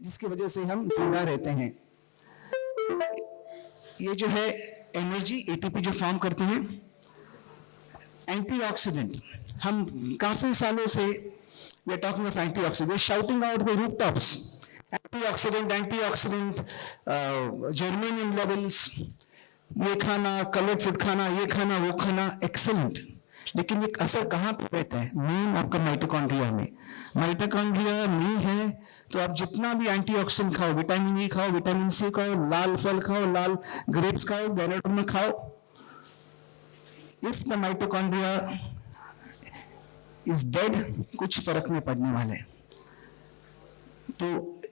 जिसकी वजह से हम जिंदा रहते हैं। ये जो है एनर्जी एटीपी जो फॉर्म करते हैं, एंटीऑक्सीडेंट, हम काफी सालों से we are talking of antioxidant, we are shouting out the rooftops, antioxidant antioxidant, germanium levels, ये खाना, कलर्ड फूड खाना, ये खाना, वो खाना, एक्सेलेंट। लेकिन ये असर कहाँ पे रहता है? मेन आपका माइटोकॉन्ड्रिया में। माइटोकॉन्ड्रिया नहीं है तो आप जितना भी एंटीऑक्सीडेंट खाओ, विटामिन ई खाओ, विटामिन सी खाओ, लाल फल खाओ, लाल ग्रेप्स खाओ, गैनेट में खाओ, if the mitochondria is dead, कुछ फर्क नहीं पड़ने वाला है। तो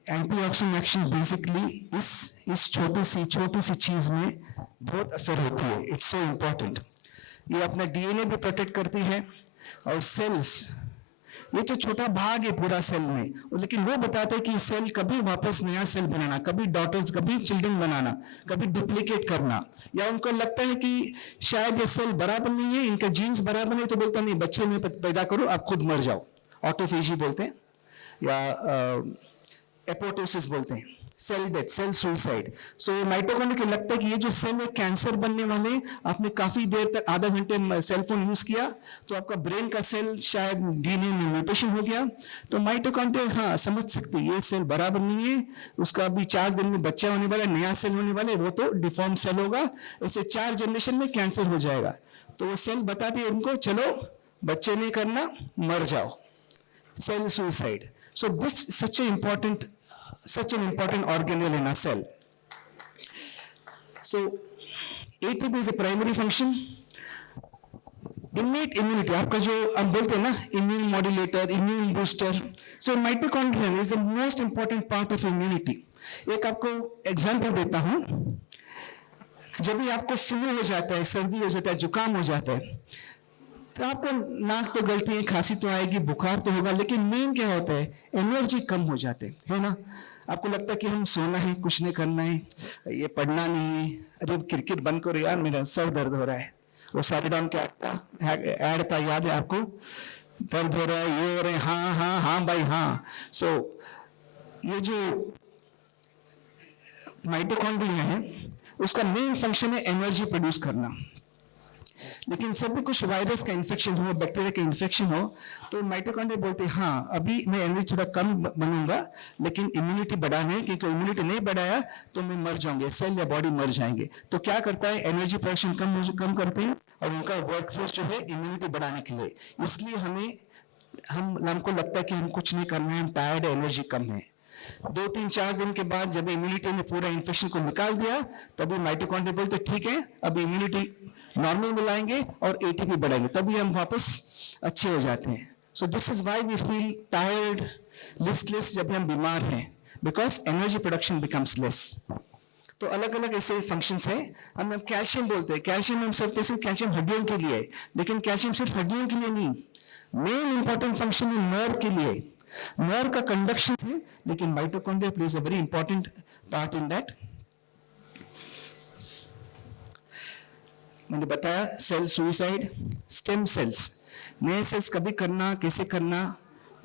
एंटीऑक्सीडेंट एक्शन बेसिकली इस छोटी सी चीज में बहुत असर होती है। It's so important. ये अपना डीएनए भी प्रोटेक्ट करती है, और सेल्स, ये जो छोटा भाग है पूरा सेल में, लेकिन वो बताते हैं कि सेल कभी वापस नया सेल बनाना, कभी डॉटर्स, कभी चिल्ड्रन बनाना, कभी डुप्लीकेट करना, या उनको लगता है कि शायद ये सेल बराबर नहीं है, इनका जीन्स बराबर नहीं, तो बोलता नहीं बच्चे में पैदा करो, आप खुद मर जाओ, ऑटोफेजी बोलते हैं, या एपोटोसिस बोलते हैं, cell death, cell suicide. So mitochondria को लगता है कि ये जो सेल है कैंसर बनने वाले, आपने काफी देर तक आधा घंटे सेल फोन यूज किया तो आपका ब्रेन का सेल शायद डीएनए में म्यूटेशन हो गया, तो माइटोकॉन्ड्रिया हाँ समझ सकते हैं ये सेल बराबर नहीं है, उसका अभी 4 दिन में बच्चा होने वाला, नया सेल होने वाला है, वो तो डिफॉर्म सेल होगा, ऐसे 4 जनरेशन में कैंसर हो जाएगा। तो वो सेल बताते हैं उनको चलो बच्चे नहीं करना, मर जाओ, cell suicide. So this is such an important organelle in a cell. So ATP is a primary function. Innate immunity, आपका जो हम बोलते हैं ना, immune modulator, immune booster. So mitochondria is the most important part of immunity. एक आपको example देता हूं, जब भी आपको फ्लू हो जाता है, सर्दी हो जाता है, जुकाम हो जाता है, तो आपको नाक तो गलती है, खांसी तो आएगी, बुखार तो होगा, लेकिन मेन क्या होता है, एनर्जी कम हो जाते है ना। आपको लगता है कि हम सोना है, कुछ नहीं करना है, ये पढ़ना नहीं है, अरे क्रिकेट बंद करो यार, मेरा सर दर्द हो रहा है, वो साइडाउन के ऐड था, याद है आपको, दर्द हो रहा है, ये हो रहा है, हाँ हाँ हाँ भाई हाँ। सो ये जो माइटोकॉन्ड्रिया है उसका मेन फंक्शन है एनर्जी प्रोड्यूस करना। लेकिन जब भी कुछ वायरस का इन्फेक्शन हो, बैक्टीरिया का इन्फेक्शन हो, तो माइटोकॉन्ड्रिया बोलते हैं हाँ अभी मैं एनर्जी थोड़ा कम बनूंगा, लेकिन इम्यूनिटी बढ़ाना है, क्योंकि इम्यूनिटी नहीं बढ़ाया तो मैं मर जाऊंगे, सेल या बॉडी मर जाएंगे। तो क्या करता है, एनर्जी प्रोडक्शन कम करते हैं, और उनका वर्कफोर्स जो है इम्यूनिटी बढ़ाने के लिए। इसलिए हमको लगता है कि हम कुछ नहीं करना है, हम टायर्ड है, एनर्जी कम है। 2-3-4 दिन के बाद जब इम्यूनिटी ने पूरा इन्फेक्शन को निकाल दिया, तभी माइटोकॉन्ड्रिया बोलते ठीक है अब इम्यूनिटी नॉर्मल मिलाएंगे और एटीपी बढ़ाएंगे, तभी हम वापस अच्छे हो जाते हैं। So this is why we feel tired, listless जब हम बीमार हैं, because energy production becomes less. तो अलग अलग ऐसे फंक्शंस हैं। हम कैल्शियम बोलते हैं, कैल्शियम हम सिर्फ कैल्शियम हड्डियों के लिए है, लेकिन कैल्शियम सिर्फ हड्डियों के लिए नहीं, मेन इंपॉर्टेंट फंक्शन है नर्व के लिए। नर्व का कंडक्शन है, लेकिन mitochondria plays a very important part in that. मैंने बताया सेल सुसाइड, स्टेम सेल्स, नए सेल्स कभी करना, कैसे करना,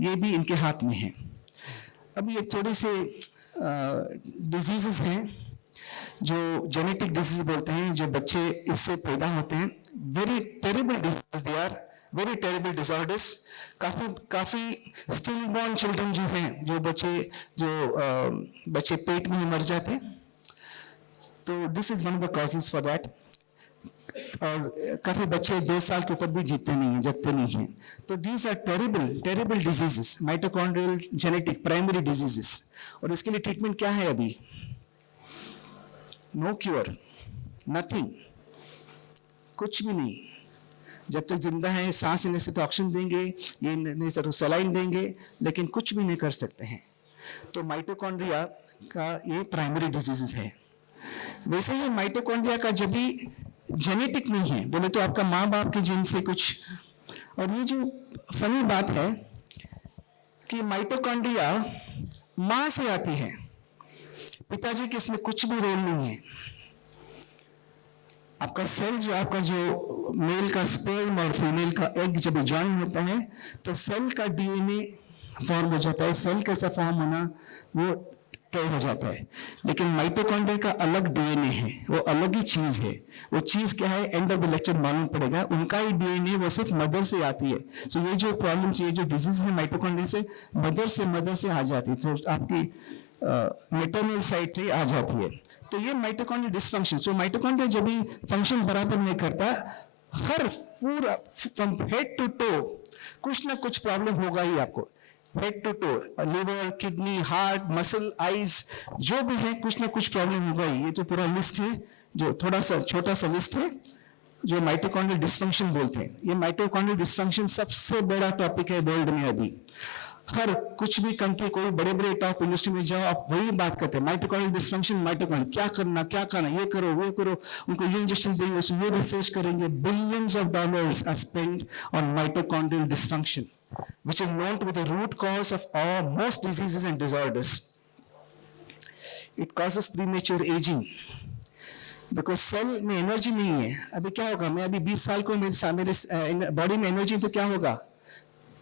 ये भी इनके हाथ में है। अभी एक थोड़ी से डिजीजेस हैं जो जेनेटिक डिजीज बोलते हैं, जो बच्चे इससे पैदा होते हैं, very terrible disease, they are very terrible disorders. काफी स्टिल बॉर्न चिल्ड्रन जो हैं, जो बच्चे पेट में ही मर जाते हैं, तो this is one of the causes for that. और काफी बच्चे 2 साल के ऊपर भी जीते नहीं हैं, जगते नहीं हैं। तो these are terrible diseases, mitochondrial genetic primary diseases. और इसके लिए ट्रीटमेंट क्या है अभी? नो क्योर, नथिंग, कुछ भी नहीं। जब तक जिंदा है, सांस लेने से तो ऑक्सीजन देंगे, ये नहीं से तो सलाइन देंगे, लेकिन कुछ भी नहीं कर सकते हैं। तो माइटोकॉन्ड्रिया का ये प्राइमरी डिजीजेस है। वैसे ही माइटोकॉन्ड्रिया का जब भी जेनेटिक नहीं है, बोले तो आपका माँ बाप के जीन से कुछ। और ये जो फनी बात है कि माइटोकॉन्ड्रिया माँ से आती है, पिताजी के इसमें कुछ भी रोल नहीं है। आपका सेल जो मेल का स्पर्म और फीमेल का एग जब ज्वाइन होता है, तो सेल का डीएनए फॉर्म हो जाता है। सेल कैसा फॉर्म होना, वो तय हो जाता है। लेकिन माइटोकॉन्ड्रिया का अलग डीएनए है, वो अलग ही चीज है। वो चीज क्या है, एंड ऑफ द लेक्चर मालूम पड़ेगा। उनका ही डीएनए वो सिर्फ मदर से आती है। सो ये जो प्रॉब्लम्स, ये जो डिजीज है माइटोकॉन्ड्रिया से मदर से आ जाती है, तो आपकी मेटरनल साइड से आ जाती है। तो ये माइटोकॉन्ड्रियल डिसफंक्शन। सो माइटोकॉन्ड्रिया जब भी फंक्शन बराबर नहीं करता, हर पूरा फ्रॉम हेड टू टो कुछ ना कुछ प्रॉब्लम होगा ही आपको। Head to toe, liver, kidney, heart, muscle, eyes, जो भी है कुछ ना कुछ प्रॉब्लम होगा ही। ये तो पूरा लिस्ट है, जो थोड़ा सा छोटा सा लिस्ट है, जो माइटोकॉन्ड्रियल डिसफंक्शन बोलते हैं। ये माइटोकॉन्ड्रियल डिसफंक्शन सबसे बड़ा टॉपिक है वर्ल्ड में अभी। हर कुछ भी कंट्री, कोई बड़े बड़े टॉप इंडस्ट्री में जाओ, आप वही बात करते हैं, माइटोकॉन्ड्रियल डिसफंक्शन, माइटोकॉन्ड्रियल क्या करना, ये करो वो करो, उनको ये इंजेक्शन देंगे, उसमें ये रिसर्च करेंगे। Billions of dollars are spend on mitochondrial dysfunction, which is known to be the root cause of all most diseases and disorders. It causes premature aging because cell में एनर्जी नहीं है। अभी क्या होगा, मैं अभी 20 साल को मेरे बॉडी में एनर्जी, तो क्या होगा,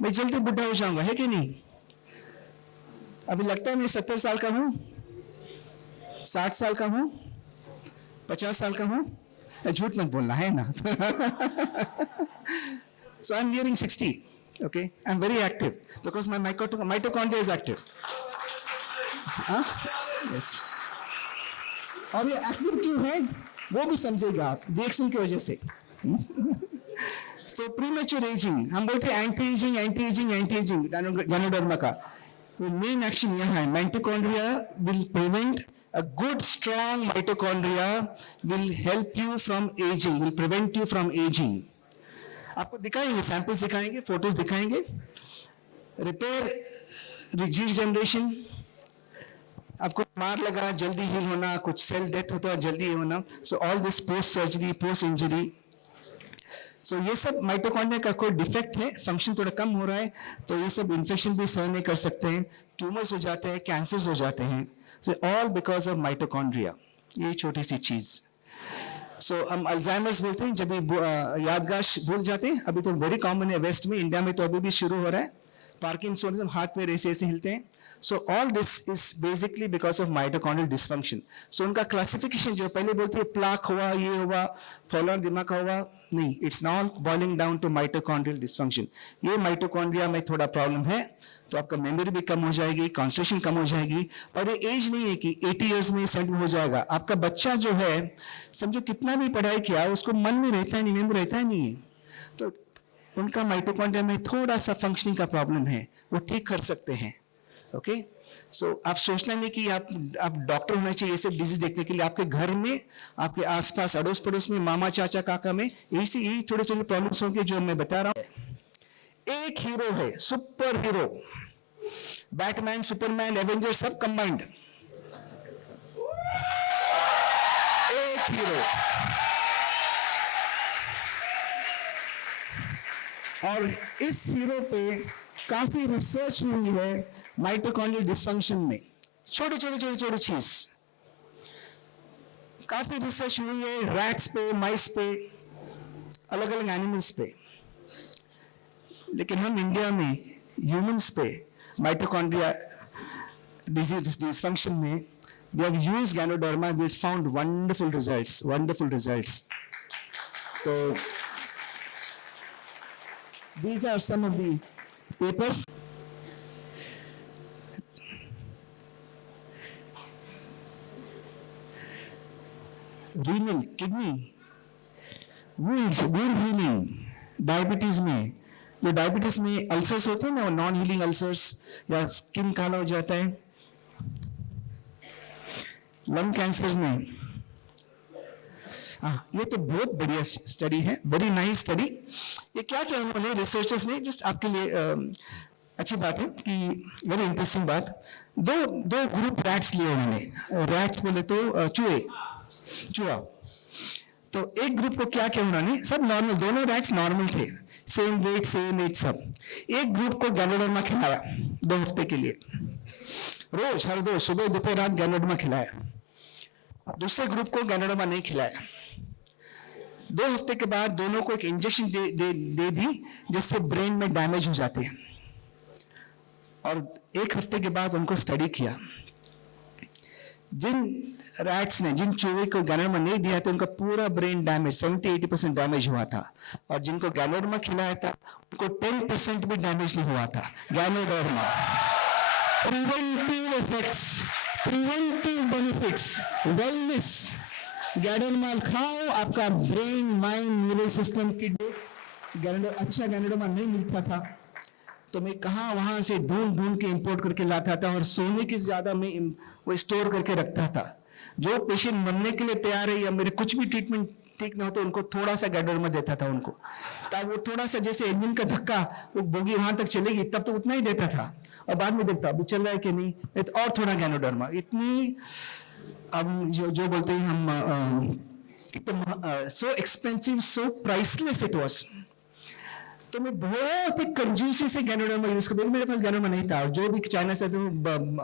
मैं जल्दी बुढ़ा हो जाऊंगा, है कि नहीं? अभी लगता है मैं 70 साल का हूं, 60 साल का हूं, 50 साल का हूं, झूठ मत बोलना है ना। So I'm nearing 60. Okay, I'm very active because my mitochondria is active. Yes. और ये एक्टिव क्यों है वो भी समझेगा आप, रिएक्शन की वजह से। So premature aging, हम बोलते हैं एंटी एजिंग गैनोडर्मा का मेन एक्शन यहाँ है। Mitochondria will prevent a good strong mitochondria will help you from aging, will prevent you from aging. आपको दिखाएंगे, सैंपल्स दिखाएंगे, फोटोज दिखाएंगे। रिपेयर, रीजनरेशन, आपको मार लगा जल्दी हील होना, कुछ सेल डेथ होता है जल्दी होना। So all this post surgery, post injury, so ये सब माइटोकॉन्ड्रिया का कोई डिफेक्ट है, फंक्शन थोड़ा कम हो रहा है, तो ये सब इन्फेक्शन भी सहन नहीं कर सकते हैं, ट्यूमर्स हो जाते हैं, कैंसर्स हो जाते हैं। So all because of mitochondria, ये छोटी सी चीज। सो हम अल्जाइमर्स बोलते हैं, जब भी याददाश्त भूल जाते हैं। अभी तो वेरी कॉमन है वेस्ट में, इंडिया में तो अभी भी शुरू हो रहा है। पार्किंसोनिज्म, हाथ पैर ऐसे ऐसे हिलते हैं। So all this is basically because of mitochondrial dysfunction. So उनका क्लासिफिकेशन जो पहले बोलते हैं प्लाक हुआ, ये हुआ, फॉलोअर दिमाग का हुआ, नहीं, it's not boiling down to mitochondrial dysfunction. ये माइटोकॉन्ड्रिया में थोड़ा प्रॉब्लम है तो आपका मेमोरी भी कम हो जाएगी, कॉन्सेंट्रेशन कम हो जाएगी। और ये एज नहीं है कि 80 इयर्स में 70 हो जाएगा। आपका बच्चा जो है, समझो कितना भी पढ़ाई किया, उसको मन में रहता है नहीं, मेमोरी रहता है नहीं है, तो उनका माइटोकॉन्ड्रिया में थोड़ा सा फंक्शनिंग का प्रॉब्लम है, वो ठीक कर सकते हैं। ओके, सो आप सोचना नहीं कि आप डॉक्टर होना चाहिए ये सब डिजीज देखने के लिए। आपके घर में, आपके आसपास, अड़ोस पड़ोस में, मामा चाचा काका में यही थोड़े छोटे प्रॉब्लम्स होंगे जो मैं बता रहा हूं। एक हीरो है, super hero, Batman, Superman, Avenger सब कंबाइंड, एक हीरो। और इस हीरो पे काफी रिसर्च हुई है माइटोकॉन्ड्रियल डिसफंक्शन में। छोटे चीज काफी रिसर्च हुई है, रैट्स पे, माइस पे, अलग अलग एनिमल्स पे। लेकिन हम इंडिया में ह्यूमंस पे माइटोकॉन्ड्रिया डिजीज डिसफंक्शन में we have used Ganoderma, we have found wonderful results. So these are some of the papers. Renal, kidney, wound healing, diabetes में, जो डायबिटीज में अल्सर्स होते हैं ना, नॉन हीलिंग अल्सर्स या स्किन काला हो जाता है, लंग कैंसर में। ये तो बहुत बढ़िया स्टडी है, वेरी नाइस स्टडी। ये क्या क्या उन्होंने रिसर्चर्स ने, जस्ट आपके लिए अच्छी बात है कि वेरी इंटरेस्टिंग बात। दो ग्रुप रैट्स लिए उन्होंने, रैट्स बोले तो चूहा। तो एक ग्रुप को क्या किया उन्होंने, सब नॉर्मल, दोनों रैट्स नॉर्मल थे, सेम वेट सेम एज सब। एक ग्रुप को गैनोडर्मा खिलाया 2 हफ्ते के लिए, रोज हर रोज सुबह दोपहर रात गैनोडर्मा खिलाया। दूसरे ग्रुप को गैनोडर्मा नहीं खिलाया। 2 हफ्ते के बाद दोनों को एक इंजेक्शन दे दी जिससे ब्रेन में डैमेज हो जाते हैं। और 1 हफ्ते के बाद उनको स्टडी किया जिन रैट्स ने, जिन चूहे को गैनोडर्मा नहीं दिया था, उनका पूरा ब्रेन डैमेज 70-80% डैमेज हुआ था, और जिनको गैनोडर्मा खिलाया था उनको 10% भी डैमेज नहीं हुआ था। Ganoderma preventive effects, preventive benefits, wellness. Ganoderma खाओ, आपका brain, mind, neural system, kidney, अच्छा गैनोडर्मा नहीं मिलता था तो मैं कहाँ वहां से ढूंढ ढूंढ के इंपोर्ट करके लाता था, और सोने की ज्यादा मैं वो स्टोर करके रखता था। जो पेशेंट मरने के लिए तैयार है या मेरे कुछ भी ट्रीटमेंट ठीक ना होता, उनको थोड़ा सा गैनोडर्मा देता था उनको, ताकि वो थोड़ा सा, जैसे इंजन का धक्का, वो बोगी वहां तक चलेगी, तब तो उतना ही देता था, और बाद में देखता अभी चल रहा है कि नहीं, तो और थोड़ा गैनोडर्मा। इतनी अब जो बोलते हैं हम so expensive, so priceless it was. तो मैं बहुत ही कंजूसी से गैनोडर्मा यूज कर, मेरे पास गैनोडर्मा नहीं था, और जो भी चाइना से तो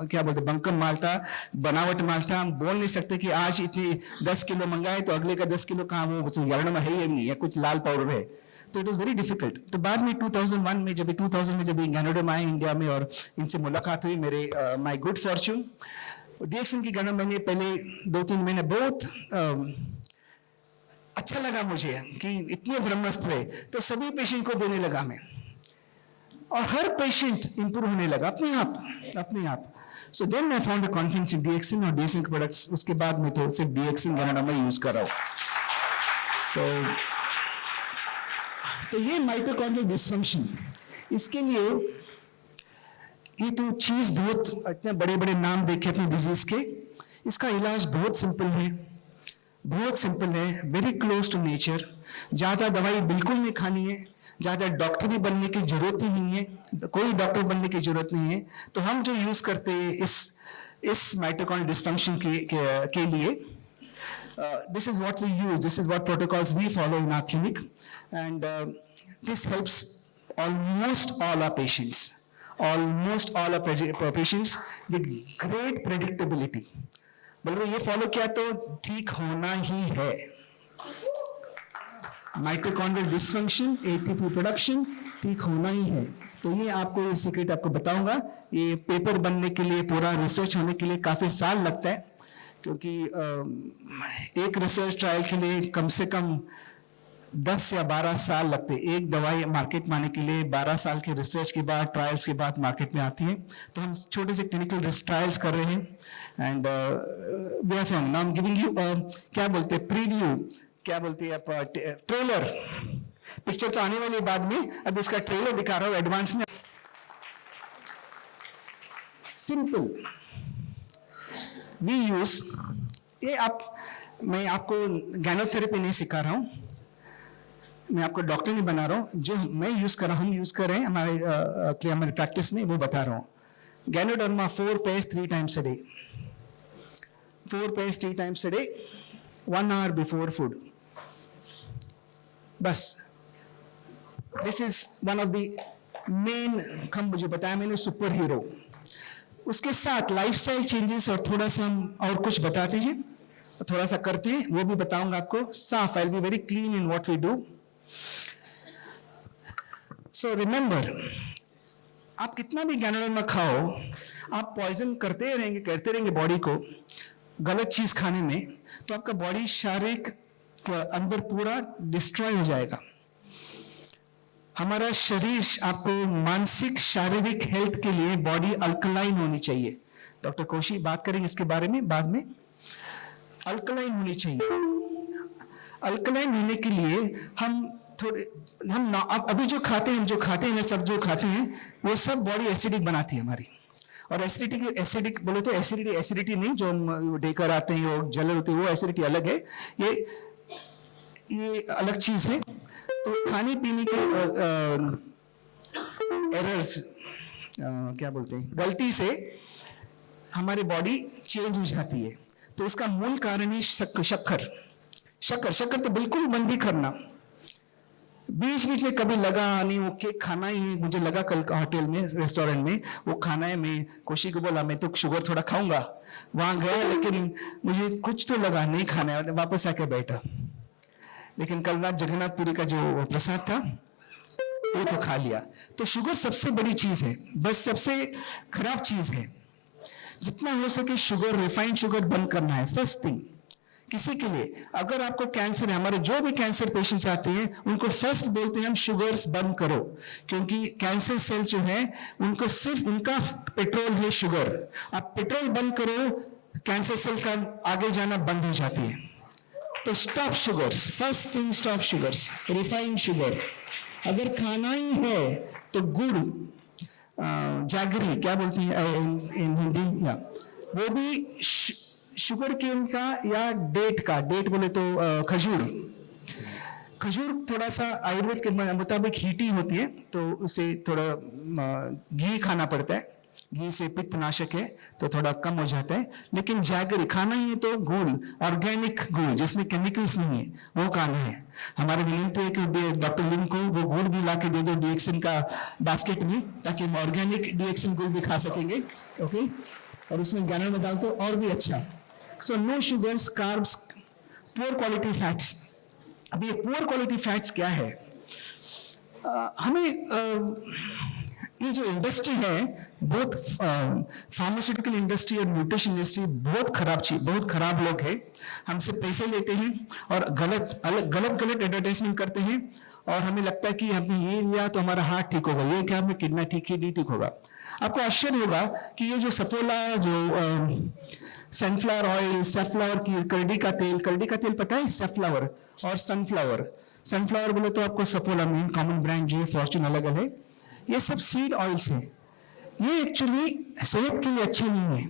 क्या बोलते बंकम माल था, बनावट माल था। हम बोल नहीं सकते कि आज इतनी 10 किलो मंगाए तो अगले का 10 किलो कहाँ, वो गैनोडर्मा है ही नहीं, या कुछ लाल पाउडर है, तो इट वॉज वेरी डिफिकल्ट। तो बाद में 2001 में, जब 2000 में जब गैनोडर्मा आए इंडिया में और इनसे मुलाकात हुई, मेरे माई गुड फॉर्च्यून डीएक्सन की गैनोडर्मा मैंने पहले 2-3 महीने बहुत अच्छा लगा मुझे कि इतने ब्रह्मास्त्र है, तो सभी पेशेंट को देने लगा मैं, और हर पेशेंट इंप्रूव होने लगा अपने आप। So then I found a confidence in DXN और डीएक्सन प्रोडक्ट्स। उसके बाद में तो सिर्फ डीएक्सन गैनोडर्मा यूज कर रहा हूं। तो ये माइटोकॉन्ड्रियल डिसफंक्शन, इसके लिए ये तो चीज बहुत, इतने बड़े बड़े नाम देखे अपने डिजीज के, इसका इलाज बहुत सिंपल है, बहुत सिंपल है, वेरी क्लोज टू नेचर। ज्यादा दवाई बिल्कुल नहीं खानी है, ज्यादा डॉक्टर भी बनने की जरूरत ही नहीं है, कोई डॉक्टर बनने की जरूरत नहीं है। तो हम जो यूज करते हैं इस माइटोकॉन्ड्रियल डिसफंक्शन के लिए, this is what we use, this is what protocols we follow in our clinic, and this helps almost all our patients with great predictability. बल्कि ये फॉलो किया तो ठीक होना ही है। माइटोकॉन्ड्रियल डिसफंक्शन, एटीपी प्रोडक्शन ठीक होना ही है। तो ये आपको ये सीक्रेट आपको बताऊंगा। ये पेपर बनने के लिए, पूरा रिसर्च होने के लिए काफी साल लगता है, क्योंकि एक रिसर्च ट्रायल के लिए कम से कम 10 या 12 साल लगते हैं। एक दवाई मार्केट में आने के लिए 12 साल के रिसर्च के बाद, ट्रायल्स के बाद मार्केट में आती है। तो हम छोटे से क्लिनिकल ट्रायल्स कर रहे हैं, and we are from, now I am giving you क्या बोलते हैं, प्रीव्यू, क्या बोलते हैं आप, ट्रेलर। पिक्चर तो आने वाली बाद में, अब इसका ट्रेलर दिखा रहा हूं एडवांस में। सिंपल वी यूज ये, मैं आपको गैनोथेरेपी नहीं सिखा रहा हूं, मैं आपको डॉक्टर नहीं बना रहा हूं। जो मैं यूज कर रहा हूं, हम यूज कर रहे हैं हमारे प्रैक्टिस में, वो बता रहा हूं। Ganoderma 4 pairs 3 times a day, 4 pairs 3 times a day, 1 hour before food, बस। This is one of the main, हम मुझे बताया मैंने, सुपर हीरो। उसके साथ लाइफस्टाइल चेंजेस और थोड़ा सा हम और कुछ बताते हैं, थोड़ा सा करते हैं, वो भी बताऊंगा आपको। साफ, I will be very clean in what we do. So remember, आप कितना भी गैनोडर्मा खाओ, आप पॉइजन करते रहेंगे बॉडी को गलत चीज खाने में, तो आपका बॉडी शारीरिक अंदर पूरा डिस्ट्रॉय हो जाएगा। हमारा शरीर, आपको मानसिक शारीरिक हेल्थ के लिए बॉडी अल्कलाइन होनी चाहिए। डॉक्टर कोशी बात करेंगे इसके बारे में बाद में। अल्कलाइन होनी चाहिए। अल्कलाइन होने के लिए हम अभी जो खाते हैं ना, सब जो खाते हैं वो सब बॉडी एसिडिक बनाती है हमारी। और एसिडिक बोले तो एसिडिटी नहीं, जो हम देकर आते हैं, वो जलन होती है, वो एसिडिटी अलग है, ये अलग चीज है। तो खाने पीने के एरर्स, क्या बोलते हैं, गलती से हमारी बॉडी चेंज हो जाती है। तो इसका मूल कारण है शक्कर तो बिल्कुल बंद ही करना। बीच बीच में कभी लगा नहीं, वो केक खाना ही है, मुझे लगा कल होटल में, रेस्टोरेंट में वो खाना है, मैं कोशी को बोला मैं तो शुगर थोड़ा खाऊंगा, वहां गया, लेकिन मुझे कुछ तो लगा नहीं खाना है, वापस आके बैठा। लेकिन कल रात जगन्नाथपुरी का जो प्रसाद था वो तो खा लिया। तो शुगर सबसे बड़ी चीज है, बस सबसे खराब चीज है। जितना हो सके शुगर, रिफाइंड शुगर बंद करना है। फर्स्ट थिंग किसी के लिए, अगर आपको कैंसर है, हमारे जो भी कैंसर पेशेंट्स आते हैं उनको फर्स्ट बोलते हैं हम शुगर्स बंद करो, क्योंकि कैंसर सेल जो है उनको सिर्फ उनका पेट्रोल है शुगर। आप पेट्रोल बंद करो, कैंसर सेल का आगे जाना बंद हो जाती है। तो stop sugars, first thing stop sugars, refined sugar. अगर खाना ही है तो गुड़, जागरी क्या बोलती है इन हिंदी, या वो भी शुगर केन का या डेट का, डेट बोले तो खजूर। खजूर थोड़ा सा आयुर्वेद के मुताबिक हीटी होती है, तो उसे थोड़ा घी खाना पड़ता है, घी से पित्त नाशक है तो थोड़ा कम हो जाता है। लेकिन जागरी खाना ही है तो गुड़, ऑर्गेनिक गुड़ जिसमें केमिकल्स नहीं है, वो खाना है। हमारे विनंती है कि डॉक्टर लिन को वो गुड़ भी ला के दे दो डीएक्सन का बास्केट में, ताकि हम ऑर्गेनिक डीएक्सन गुड़ भी खा सकेंगे। ओके, और उसमें गाना में डालते हो और भी अच्छा। So no sugars, carbs, poor quality fats. अब ये पुअर क्वालिटी फैट्स क्या है? हमें ये जो इंडस्ट्री है, बहुत फार्मास्यूटिकल इंडस्ट्री और न्यूट्रिशन इंडस्ट्री बहुत खराब चीज, बहुत खराब लोग हैं। हमसे पैसे लेते हैं और गलत एडवर्टाइजमेंट करते हैं, और हमें लगता है कि हमने ये लिया तो हमारा हार्ट ठीक होगा, ये क्या हमें किडनी ठीक ही नहीं ठीक होगा। आपको आश्चर्य होगा कि ये जो सफोला, जो सनफ्लावर ऑयल, सनफ्लावर की करडी का तेल पता है? सनफ्लावर और सनफ्लावर, सनफ्लावर बोले तो आपको सफोला, मेन कॉमन ब्रांड जो है फॉर्च्यून अलग अलग है, ये सब सीड ऑयल्स हैं। ये एक्चुअली सेहत के लिए अच्छे नहीं है।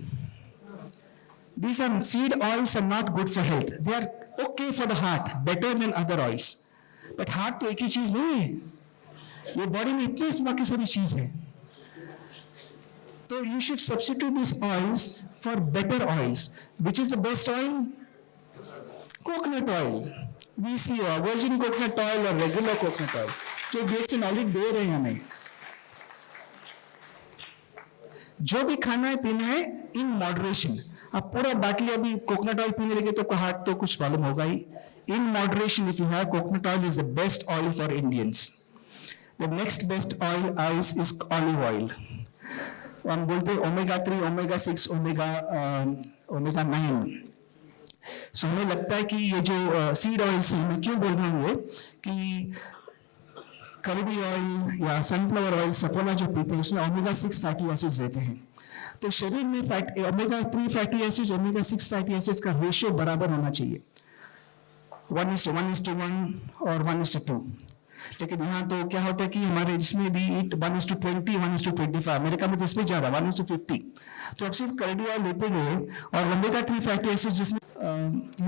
These are seed oils are not good for health. They are okay for the heart, better than other oils. But heart तो एक ही चीज नहीं है, ये बॉडी में इतनी बाकी सारी चीज है। तो you should substitute these oils for better oils. Which is the best oil? Coconut oil, VCO, virgin coconut oil और regular coconut oil, जो डीएक्सन ऑयल दे रहे हैं हमें। जो भी खाना है पीना है इन मॉडरेशन। आप पूरा बाटली अभी कोकोनट ऑयल पीने लगे तो हार्ट तो कुछ मालूम होगा ही। In moderation, if you have coconut oil is the best oil for Indians. The next best oil is olive oil. हम बोलते हैं ओमेगा 3, ओमेगा 6, ओमेगा 9। सो हमें लगता है कि ये जो सीड ऑयल से, मैं क्यों बोल रहा हूँ ये, कि करडी ऑयल या सनफ्लावर ऑयल, सफोला जो पीते हैं उसमें ओमेगा 6 फैटी एसिड्स रहते हैं। तो शरीर में omega 3 fatty acids, omega 6 fatty acids का रेशियो बराबर होना चाहिए, 1:1 और 1:2। लेकिन यहाँ तो क्या होता है कि हमारे इसमें भी 1:20, 1:25, अमेरिका में तो इसमें ज्यादा 1:50। तो अब सिर्फ करडी ऑयल लेते गए और ओमेगा 3 फैटी एसिड्स, जिसमें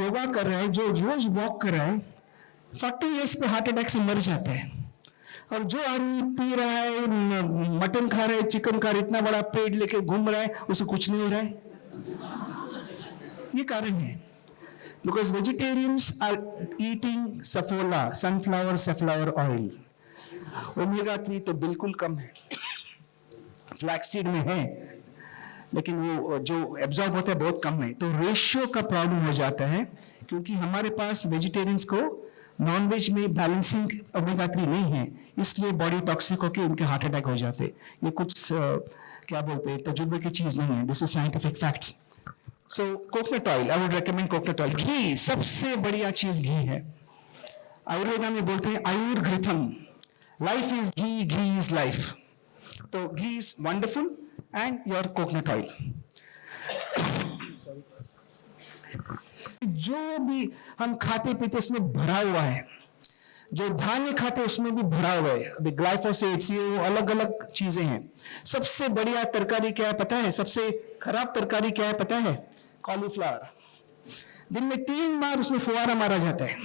योगा कर रहा है, जो रोज वॉक कर रहा है, 40 ईयर्स पे हार्ट अटैक से मर जाता है। और जो आदमी पी रहा है, मटन खा रहा है, चिकन खा रहा है, इतना बड़ा पेट लेके घूम रहा है, उसे कुछ नहीं हो रहा है। ये कारण है, because vegetarians are eating Saffola, sunflower, sunflower oil. Omega 3 तो बिल्कुल कम है, फ्लैक्सीड में है, लेकिन वो जो एब्जॉर्ब होता है बहुत कम है। तो रेशियो का प्रॉब्लम हो जाता है, क्योंकि हमारे पास वेजिटेरियंस को नॉनवेज में बैलेंसिंग ओमेगा 3 नहीं है, इसलिए बॉडी टॉक्सिक होकर उनके हार्ट अटैक हो जाते। ये कुछ क्या बोलते हैं, तजुर्बे की चीज नहीं है, this is scientific facts. So coconut oil, I would recommend coconut oil. घी, सबसे बढ़िया चीज घी है। आयुर्वेदा में बोलते हैं आयुर्घृतम, life is ghee, ghee is life. तो ghee is wonderful and your coconut oil. जो भी हम खाते पीते उसमें भरा हुआ है, जो धान्य खाते उसमें भी भरा हुआ है। अभी ग्लाइफोसेट्स, ये वो अलग अलग चीजें हैं। सबसे बढ़िया तरकारी क्या है पता है? सबसे खराब तरकारी क्या है पता है? कॉलीफ्लावर। दिन में 3 बार उसमें फुवारा मारा जाता है।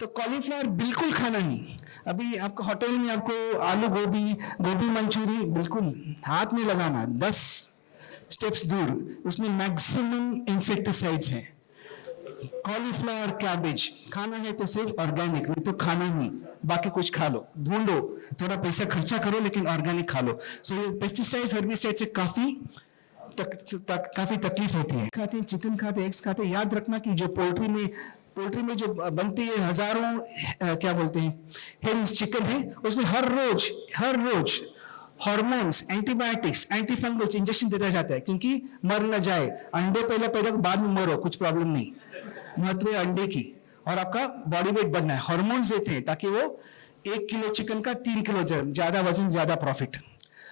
तो कॉलीफ्लावर बिल्कुल खाना नहीं। अभी आपको होटल में आपको आलू गोभी, गोभी मंचूरी बिल्कुल हाथ में लगाना, 10 स्टेप्स दूर, उसमें मैक्सिमम इंसेक्टिसाइड्स हैं। कॉलीफ्लावर, कैबेज खाना है तो सिर्फ ऑर्गेनिक, नहीं तो खाना नहीं, बाकी कुछ खा लो, ढूंढो, थोड़ा पैसा खर्चा करो लेकिन ऑर्गेनिक खा लो। सो ये पेस्टिसाइड्स, हर्बिसाइड्स से काफी तकलीफ होती है। खाते हैं चिकन, खाते एग्स, खाते। याद रखना कि जो पोल्ट्री में जो बनती है हजारों क्या बोलते हैं हेन्स, चिकन है, उसमें हर रोज हार्मोन्स, एंटीबायोटिक्स, एंटीफंगल्स इंजेक्शन देता जाता है क्योंकि मर न जाए। अंडे पहले पैदा करो, बाद में मरो, कुछ प्रॉब्लम नहीं। महत्व है अंडे की, और आपका बॉडी वेट बढ़ना है। हार्मोन्स देते हैं ताकि वो 1 किलो चिकन का 3 किलो ज्यादा वजन, ज्यादा प्रॉफिट।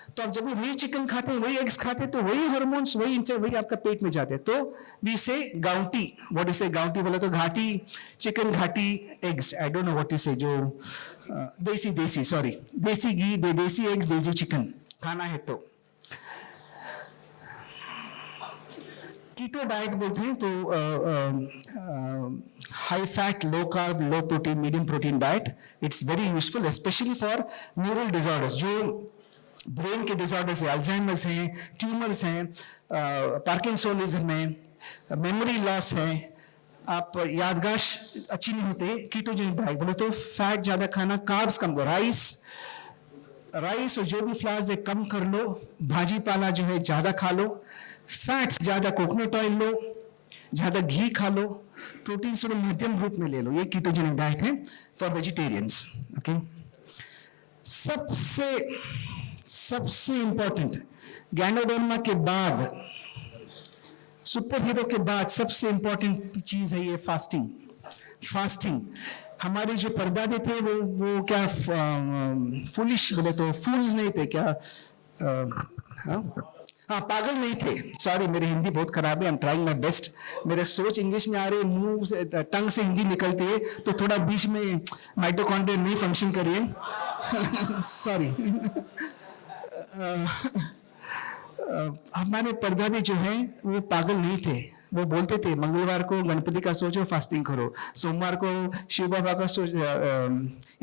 तो आप जब भी वही चिकन खाते हैं, वही एग्स खाते हैं, तो वही हार्मोन्स, वही इनसे वही आपका पेट में जाते हैं। तो वी से गाउटी, व्हाट इज से गाउटी बोले तो घाटी चिकन, घाटी eggs, I don't know what is से, जो देसी घी, देसी एग्स, देसी चिकन खाना है। तो कीटो डाइट बोलते हैं, तो high fat, low carb, low protein, medium protein diet. It's very useful specially for neural disorders, जो ब्रेन के डिसऑर्डर्स है, अल्जाइमर्स हैं, ट्यूमर्स हैं, पार्किंसोनिज्म है, मेमोरी लॉस है, आप याददाश्त अच्छी नहीं होते। कीटोजेनिक डाइट बोले तो फैट ज्यादा खाना, कार्ब्स कम करो, राइस और जो भी फ्लावर्स है कम कर लो, भाजी पाला जो है ज्यादा खा लो, फैट्स ज्यादा कोकोनट ऑयल लो, ज्यादा घी खा लो, प्रोटीन थोड़ा मध्यम रूप में ले लो। ये कीटोजेनिक डाइट है फॉर वेजिटेरियंस। ओके, सबसे इंपॉर्टेंट गैनोडर्मा के बाद, सुपर हीरो के बाद सबसे इंपॉर्टेंट चीज है ये फास्टिंग। हमारे जो परदादे थे वो क्या फुलिश बोले तो फूल्स नहीं थे क्या, हाँ पागल नहीं थे। सॉरी, मेरी हिंदी बहुत खराब है, I am trying my best. मेरे सोच इंग्लिश में आ रही है, मुंह से टंग से हिंदी निकलती है, तो थोड़ा बीच में माइटोकॉन्ड्रिया नहीं फंक्शन करिए। सॉरी। हमारे परदादे जो हैं वो पागल नहीं थे। वो बोलते थे मंगलवार को गणपति का सोचो, फास्टिंग करो, सोमवार को शिव बाबा का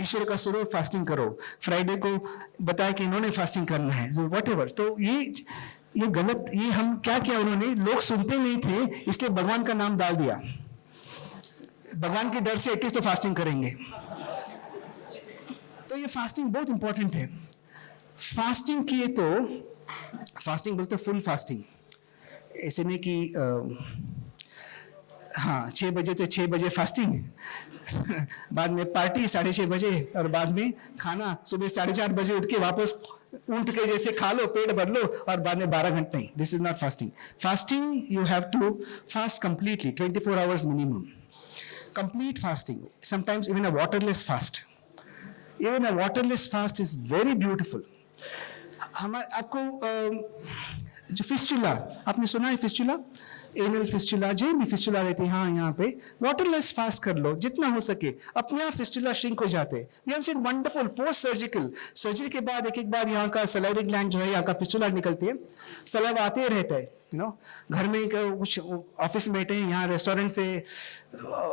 ईश्वर का सोचो, फास्टिंग करो, फ्राइडे को बताया कि इन्होंने फास्टिंग करना है, व्हाटएवर। तो ये गलत, ये हम क्या किया उन्होंने, लोग सुनते नहीं थे इसलिए भगवान का नाम डाल दिया। भगवान के डर से एटलीस्ट तो फास्टिंग करेंगे। तो ये फास्टिंग बहुत इंपॉर्टेंट है। फास्टिंग किए तो, फास्टिंग बोलते फुल फास्टिंग, ऐसे नहीं कि हाँ 6 बजे से 6 बजे फास्टिंग, बाद में पार्टी 6:30 बजे, और बाद में खाना सुबह 4:30 बजे उठ के वापस ऊंट के जैसे खा लो, पेट भर लो, और बाद में 12 घंटे नहीं। This is not fasting. Fasting you have to fast completely 24 hours minimum, complete fasting, sometimes even a waterless fast. Even a waterless fast is very beautiful. आपको जो फिस्चुला, आपने सुना है फिस्चुला, एनल फिस्चुला, जो भी फिस्चुला रहती है, हाँ यहाँ पे वाटरलेस फास्ट कर लो जितना हो सके, अपने आप फिस्चुला श्रिंक हो जाते हैं। We have seen wonderful post surgical, surgery के बाद एक बार यहाँ का सलाइवरी ग्लैंड जो है, यहाँ का फिस्चुला निकलती है, सलाइव आते रहता है, यू नो। घर में कुछ ऑफिस में बैठे हैं, यहाँ रेस्टोरेंट से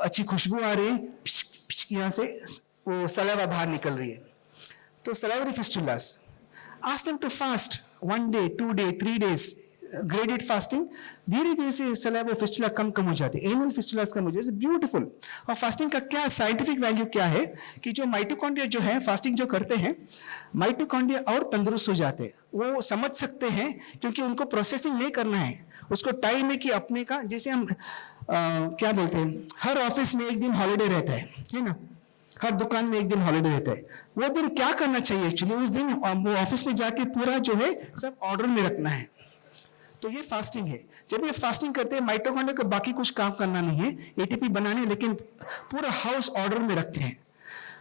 अच्छी खुशबू आ रही है, यहाँ से वो सलाइवा बाहर निकल रही है, तो salivary फिस्चुलास। Ask them to fast 1 day, 2 day, 3 days, graded fasting। धीरे धीरे से सलाइवा फिस्चुला कम हो जाते हैं, एनल फिस्चुलास कम हो जाते हैं। ब्यूटीफुल। और फास्टिंग का क्या साइंटिफिक वैल्यू क्या है कि जो माइटोकॉन्ड्रिया जो है फास्टिंग जो करते हैं, माइटोकॉन्ड्रिया और तंदुरुस्त हो जाते हैं। वो समझ सकते हैं क्योंकि उनको प्रोसेसिंग नहीं करना है, उसको टाइम है कि अपने का, जैसे हम क्या बोलते हैं, हर ऑफिस में एक दिन हॉलीडे रहता है ना, हर दुकान में एक दिन हॉलीडे रहता है। वो दिन क्या करना चाहिए एक्चुअली, उस दिन वो ऑफिस में जाके पूरा जो है सब ऑर्डर में रखना है। तो ये फास्टिंग है। जब ये फास्टिंग करते हैं, माइटोकॉन्ड्रिया को बाकी कुछ काम करना नहीं है, एटीपी बनाने, लेकिन पूरा हाउस ऑर्डर में रखते हैं।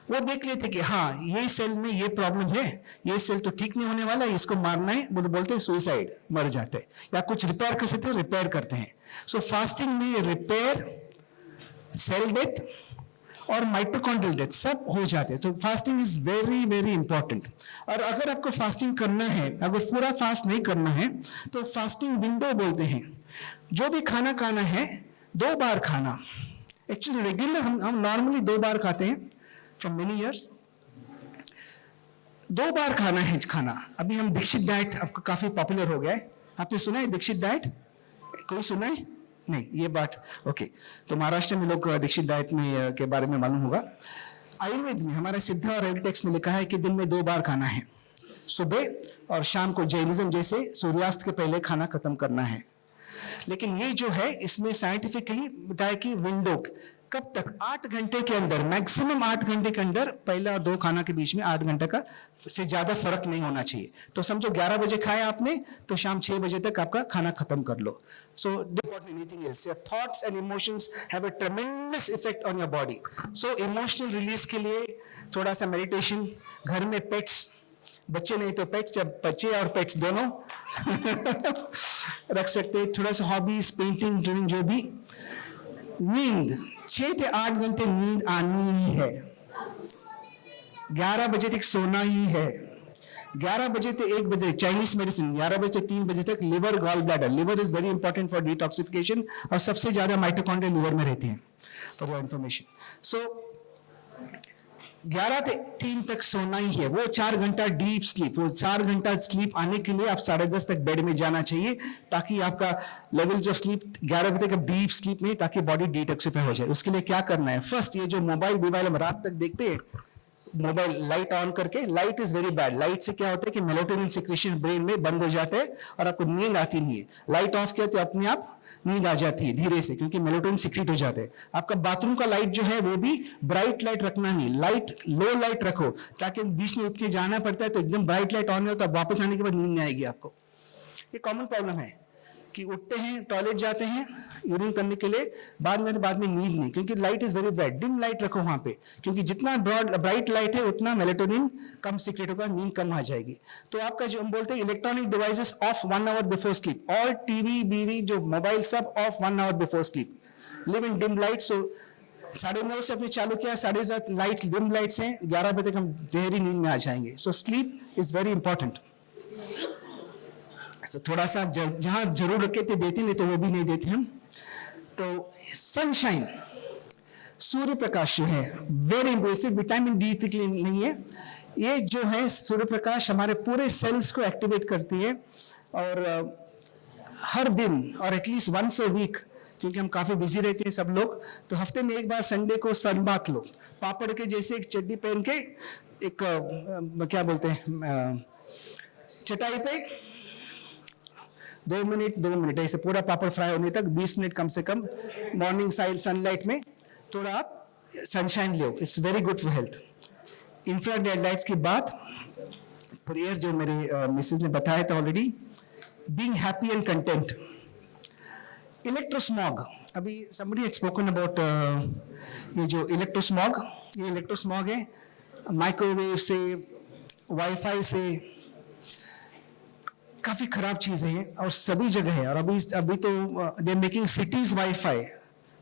वो देख लेते कि हाँ ये सेल में ये प्रॉब्लम है, ये सेल तो ठीक नहीं होने वाला है, इसको मारना है, बोलते हैं सुसाइड, मर जाते हैं, या कुछ रिपेयर कर सकते हैं, रिपेयर करते हैं। सो फास्टिंग में रिपेयर, सेल डेथ और माइटोकॉन्ड्रियल डेथ सब हो जाते हैं। तो fasting is very very important. और अगर आपको फास्टिंग करना है, अगर पूरा फास्ट नहीं करना है, तो फास्टिंग विंडो बोलते हैं। जो भी खाना खाना है 2 बार खाना। एक्चुअली रेगुलर हम नॉर्मली 2 बार खाते हैं फ्रॉम मेनी ईयर्स। 2 बार खाना है खाना। अभी हम दीक्षित डाइट आपको काफी पॉपुलर हो गया है, आपने सुना है दीक्षित डाइट? कोई सुना है? नहीं, ये बात ओके। तो महाराष्ट्र में लोग दीक्षित डाइट में के बारे में मालूम होगा। आयुर्वेद में हमारे सिद्धा और टेक्स्ट में लिखा है कि दिन में 2 बार खाना है, सुबह और शाम को। जैनिज्म जैसे सूर्यास्त के पहले खाना खत्म करना है। लेकिन ये जो है इसमें साइंटिफिकली बताया कि विंडो कब तक? 8 घंटे के अंदर, मैक्सिमम 8 घंटे के अंदर, पहला और 2 खाना के बीच में 8 घंटे का से ज्यादा फर्क नहीं होना चाहिए। तो समझो 11 बजे खाया आपने, तो शाम 6 बजे तक आपका खाना खत्म कर लो। So important anything else. Your thoughts and emotions have a tremendous effect on your body. So emotional release के लिए थोड़ा सा मेडिटेशन, घर में पेट्स, बच्चे नहीं तो पेट्स, जब बच्चे और पेट्स दोनों रख सकते हैं। थोड़ा सा हॉबीज, पेंटिंग, ड्राइंग, जो भी। नींद 6 से 8 घंटे नींद आनी ही है। 11 बजे तक सोना ही है। 11 बजे से 1 बजे चाइनीज मेडिसिन, 11 बजे से 3 बजे तक liver, gall bladder. Liver is very important for detoxification, और सबसे ज्यादा माइटोकॉन्ड्रिया लिवर में रहते हैं, फॉर योर इंफॉर्मेशन। सो 11 से 3 तक सोना ही है। वो 4 घंटा डीप स्लीप, वो 4 घंटा स्लीप आने के लिए आप 10:30 तक बेड में जाना चाहिए, ताकि आपका लेवल्स ऑफ स्लीप 11 बजे तक डीप स्लीप में, ताकि बॉडी डिटॉक्सिफाई हो जाए। उसके लिए क्या करना है? फर्स्ट, ये जो मोबाइल हम रात तक देखते हैं, मोबाइल लाइट ऑन करके, light is very bad. Light से क्या होता है कि मेलाटोनिन सिक्रेशन ब्रेन में बंद हो जाता है और आपको नींद आती नहीं है। लाइट ऑफ किया तो अपने आप नींद आ जाती है धीरे से, क्योंकि मेलाटोनिन सिक्रेट हो जाता है। आपका बाथरूम का लाइट जो है वो भी ब्राइट लाइट रखना नहीं, लाइट लो लाइट रखो, ताकि बीच में उठ के जाना पड़ता है तो एकदम ब्राइट लाइट ऑन हो, तो वापस आने के बाद नींद नहीं आएगी आपको। ये कॉमन प्रॉब्लम है कि उठते हैं, टॉयलेट जाते हैं यूरिन करने के लिए, बाद में नींद नहीं, क्योंकि light is very bright. Dim light रखो वहां पे, क्योंकि जितना ब्राइट लाइट है उतना मेलाटोनिन कम सीक्रेट होगा, नींद कम आ जाएगी। तो आपका जो हम बोलते हैं electronic devices off 1 hour before sleep, all TV बीवी जो मोबाइल सब off 1 hour before sleep. Live in dim light. So 9:30 से अपने चालू किया, 7:30 लाइट डिम लाइट से 11 बजे तक हम गहरी नींद में आ जाएंगे। So sleep is very important. तो थोड़ा सा जहां जरूर रखे थे देते, नहीं तो वो भी नहीं देते हम। तो सनशाइन, सूर्य प्रकाश जो है वेरी इंपॉर्टेंट, विटामिन डी तक नहीं है। ये जो है सूर्य प्रकाश हमारे पूरे सेल्स को एक्टिवेट करती है, और हर दिन और एटलीस्ट वंस अ वीक, क्योंकि हम काफी बिजी रहते हैं सब लोग, तो हफ्ते में एक बार संडे को सन बाथ लो। पापड़ के जैसे एक चड्डी पहन के, एक क्या बोलते हैं, चटाई पे 2 मिनट ऐसे पूरा पापड़ फ्राई होने तक 20 मिनट कम से कम मॉर्निंग सनलाइट में थोड़ा आप सनशाइन लो। It's very good for health. Infrared lights की बात, प्रेयर जो मेरे मिसेस ने बताया था already, being happy and content. Electrosmog, अभी somebody had spoken about ये जो इलेक्ट्रोस्मॉग, ये इलेक्ट्रोस्मॉग है माइक्रोवेव से, वाईफाई से, काफी खराब चीजें हैं और सभी जगह है। और अभी तो they making cities wifi.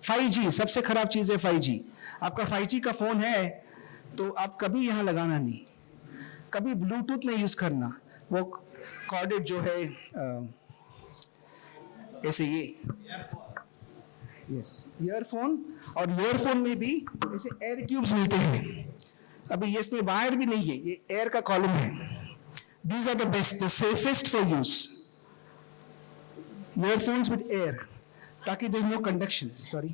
5G सबसे खराब चीज है 5G। आपका 5G का फोन है तो आप कभी यहां लगाना नहीं, कभी ब्लूटूथ नहीं यूज करना। वो कॉर्डेड जो है ऐसे ये यस ईयरफोन, और ईयरफोन में भी ऐसे एयर ट्यूब्स मिलते हैं। अभी ये इसमें वायर भी नहीं है, ये एयर का कॉलम है। These are the best, the safest for use. Earphones with air, ताकि there's no conduction. Sorry.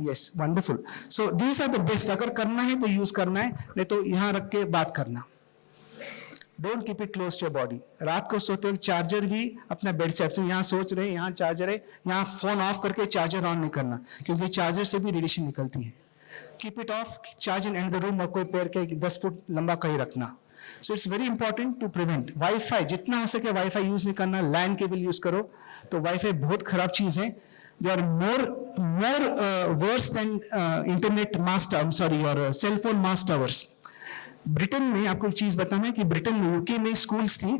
Yes, wonderful. So these are the best. अगर करना है तो यूज करना है, नहीं तो यहाँ रख के बात करना। Don't keep it close to your body. रात को सोते वक्त चार्जर भी अपना बेड से, यहाँ सोच रहे हैं यहाँ चार्जर है, यहाँ फोन ऑफ करके चार्जर ऑन नहीं करना, क्योंकि चार्जर से भी रेडिएशन निकलती है। Keep it off, charge in the room, और कोई पैर के 10 फुट लंबा कहीं रखना। So it's very important to prevent. Wifi जितना हो सके वाईफाई यूज नहीं करना, लैंड केबल यूज करो। तो वाईफाई बहुत खराब चीज है। They are more worse than internet mass towers, sorry, or cell phone mass towers. Britain में आपको एक चीज बताना है कि ब्रिटेन में, यूके में स्कूल्स थी,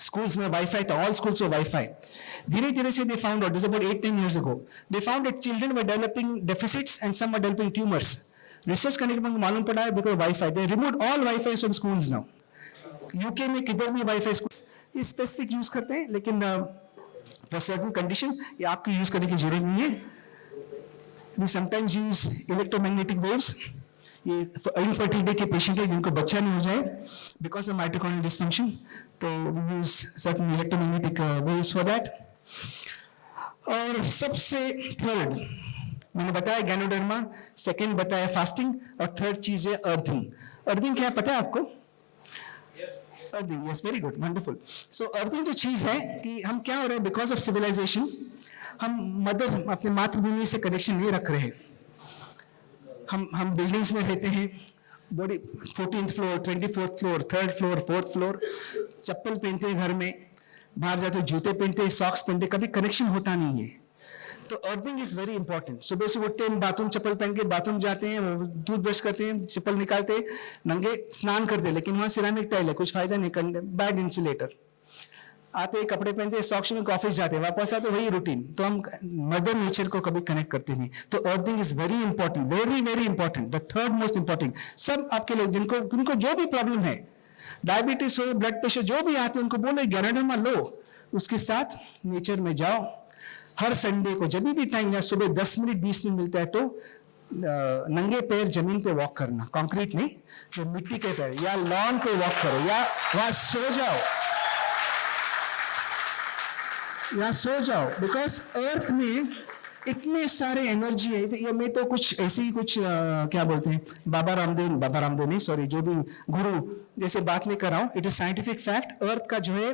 स्कूल्स में वाईफाई था, ऑल स्कूल्स में वाईफाई। धीरे धीरे से they found out, this is about 8-10 years ago, they found that children were developing deficits and some were developing tumors. Research करने के बाद मालूम पड़ा है because wifi, they removed all wifi from schools now. UK में किधर भी wifi school specific use करते हैं, लेकिन फॉर सर्टेन कंडीशन ये आपको यूज करने की जरूरत नहीं है। We sometimes use electromagnetic waves. ये इनफर्टिलिटी के पेशेंट है जिनको बच्चा नहीं हो जाए बिकॉज ऑफ माइटोकॉन्ड्रियल डिसफंक्शन, तो we use certain electromagnetic waves for that. और सबसे थर्ड मैंने बताया गैनोडर्मा, सेकंड बताया फास्टिंग, और थर्ड चीज है अर्थिंग। अर्थिंग क्या पता है आपको? Earthing, yes, very good, wonderful. So earthing जो चीज है कि हम क्या हो रहे हैं, बिकॉज ऑफ सिविलाइजेशन हम अपने मातृभूमि से कनेक्शन नहीं रख रहे हैं। हम बिल्डिंग्स में रहते हैं, body 14th floor, 24th floor, 3rd floor, 4th floor, चप्पल पहनते हैं घर में, बाहर जाते जूते पहनते हैं, सॉक्स पहनते, कभी कनेक्शन होता नहीं है। तो अर्थिंग इज वेरी इंपॉर्टेंट। सुबह से उठते हैं, बाथरूम चप्पल पहन के बाथरूम जाते हैं, टूथ ब्रश करते हैं, चप्पल निकालते हैं, नंगे स्नान करते हैं, लेकिन वहां सिरामिक टाइल है, कुछ फायदा नहीं, करने बैड इंसुलेटर। आते कपड़े पहनते हैं, सॉक्स में ऑफिस जाते हैं, वापस आते वही रूटीन। तो हम मदर नेचर को कभी कनेक्ट करते नहीं। तो earthing is very important, very very important, the third most important. सब आपके लोग जिनको जो भी प्रॉब्लम है, डायबिटीज हो, ब्लड प्रेशर, जो भी आते हैं, उनको बोले गैनाडोमा लो, उसके साथ नेचर में जाओ। हर संडे को जब भी टाइम, या सुबह 10 मिनट 20 मिनट मिलता है, तो नंगे पैर जमीन पे वॉक करना, कंक्रीट नहीं, तो मिट्टी के पैर, या लॉन पे वॉक करो, या वहां सो जाओ, या सो जाओ। बिकॉज अर्थ में इतने सारे एनर्जी है। ये मैं तो कुछ ऐसे ही कुछ क्या बोलते हैं, बाबा रामदेव नहीं, सॉरी, जो भी गुरु जैसे बात नहीं कर रहा हूं। It is scientific fact. Earth का जो है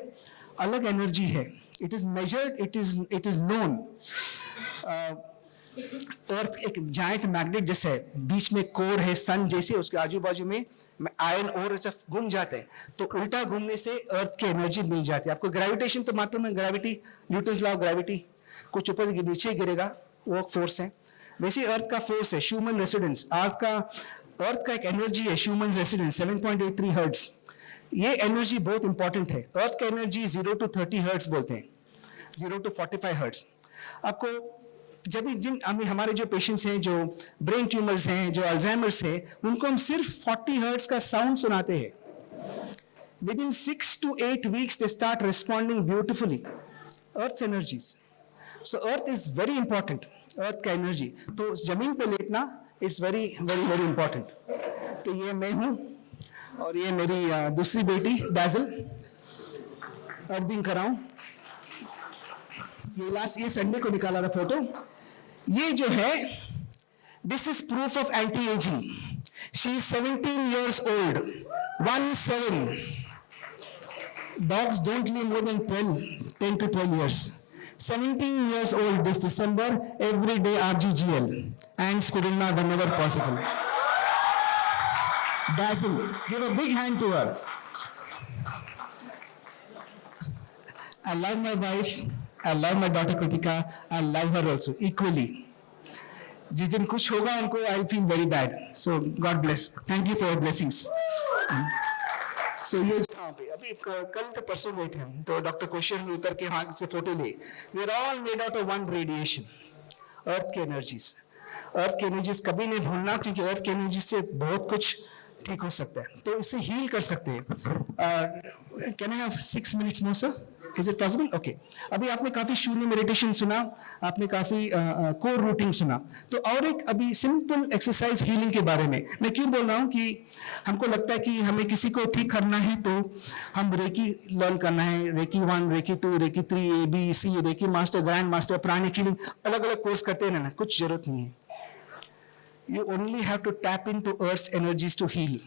अलग एनर्जी है। It is measured, it is known. Earth एक जायंट मैग्नेट जैसे है, बीच में कोर है सन जैसे, उसके आजू बाजू में आयन और घूम जाते हैं, तो उल्टा घूमने से अर्थ की एनर्जी मिल जाती है आपको। ग्रेविटेशन तो मालूम है, gravity, Newton's law of gravity, कुछ ऊपर से नीचे गिरेगा, वो फोर्स है। वैसे अर्थ का फोर्स है ह्यूमन रेसिडेंस। अर्थ का एक एनर्जी है ह्यूमन रेसिडेंस, 7.83 हर्ट्ज। ये एनर्जी बहुत इंपॉर्टेंट है। अर्थ का एनर्जी 0 to 30 हर्ट्ज बोलते हैं, 0 to 45 हर्ट्ज। आपको जब भी हमारे जो पेशेंट्स हैं, जो ब्रेन ट्यूमर्स हैं, जो अल्जाइमर्स है, उनको हम सिर्फ 40 हर्ट्ज का साउंड सुनाते हैं। With in 6 to 8 weeks they start responding beautifully. Earth's energies. So earth is very important. अर्थ का एनर्जी, तो जमीन पे लेटना it's very very very important. तो ये मैं हूं और ये मेरी दूसरी बेटी डैजल, अर्थिंग कराऊं। ये संडे को निकाला था फोटो। ये जो है, this is proof of anti ageing. She is 17 years old, 17। Dogs don't live more than 10 to 12 years. 17 years old this December, every day RGGL and Spirulina whenever possible. Dazzle, give a big hand to her. I love my wife, I love my daughter Kritika, I love her also equally. जिस दिन कुछ होगा उनको I feel very bad. So God bless. Thank you for your blessings. So ये अभी कल तो परसों गए थे हम, तो डॉक्टर क्वेश्चन में उतर के वहां से फोटो लिए। We are all made out of one radiation, earth की एनर्जीज। अर्थ की एनर्जीज कभी नहीं भूलना, क्योंकि अर्थ की एनर्जी से बहुत कुछ ठीक हो सकता है, तो इससे हील कर सकते हैं। Can I have 6 minutes more sir? Is it possible? Okay. अभी आपने काफी शून्य मेडिटेशन सुना, आपने काफी कोर रूटीन सुना, तो और एक अभी सिंपल एक्सरसाइज हीलिंग के बारे में मैं क्यों बोल रहा हूँ कि हमको लगता है कि हमें किसी को ठीक करना है तो हम रेकी लर्न करना है, reiki 1, reiki 2, reiki 3, ABC, reiki master, grand master, pranic healing, अलग अलग कोर्स करते रहना, कुछ जरूरत नहीं है। You only have to tap into earth's energies to heal.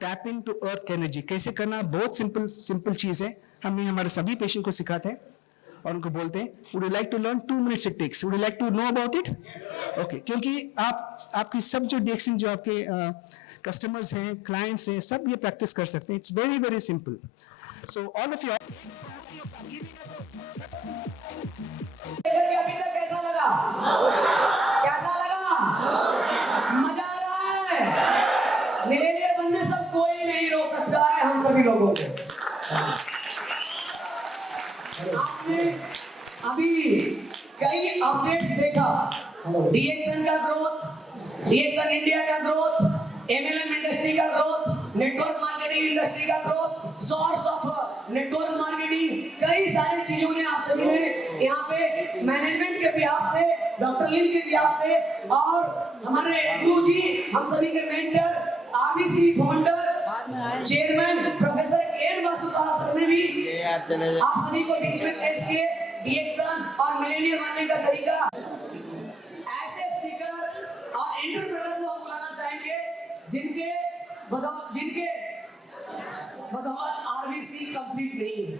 Tap into earth energy कैसे करना, बहुत सिंपल चीज है। हम हमारे सभी पेशेंट को सिखाते हैं और उनको बोलते हैं, would you like to learn? 2 minutes it takes, would you like to know about it? Okay, क्योंकि आपकी सब जो डिएक्शन, जो आपके कस्टमर्स हैं, क्लाइंट्स हैं, सब ये प्रैक्टिस कर सकते हैं। It's very very simple. So all of you अभी तक कैसा लगा? कैसा लगा? मजा आ रहा है? मिलेनियर बनने सब कोई नहीं रोक सकता है हम सभी लोगों को। आपने अभी कई अपडेट्स देखा, डीएक्सन का ग्रोथ, डीएक्सन इंडिया का ग्रोथ, एमएलएम इंडस्ट्री का ग्रोथ, नेटवर्क मार्केटिंग इंडस्ट्री का growth, source of network marketing, कई सारी चीजों ने आप सभी ने यहाँ पे मैनेजमेंट के बिहाफ से, डॉक्टर लिम के बिहाफ से, और हमारे गुरुजी, हम सभी के mentor, RBC founder, chairman professor KN Vasudev sir ने भी आप सभी को बीच में टेस्ट किए, डीएक्सन और मिलेनियर बनने का तरीका। ऐसे स्पीकर और एंटरप्रेन्योर को हम बुलाना चाहेंगे जिनके बदौलत आरबीसी कंप्लीट नहीं है।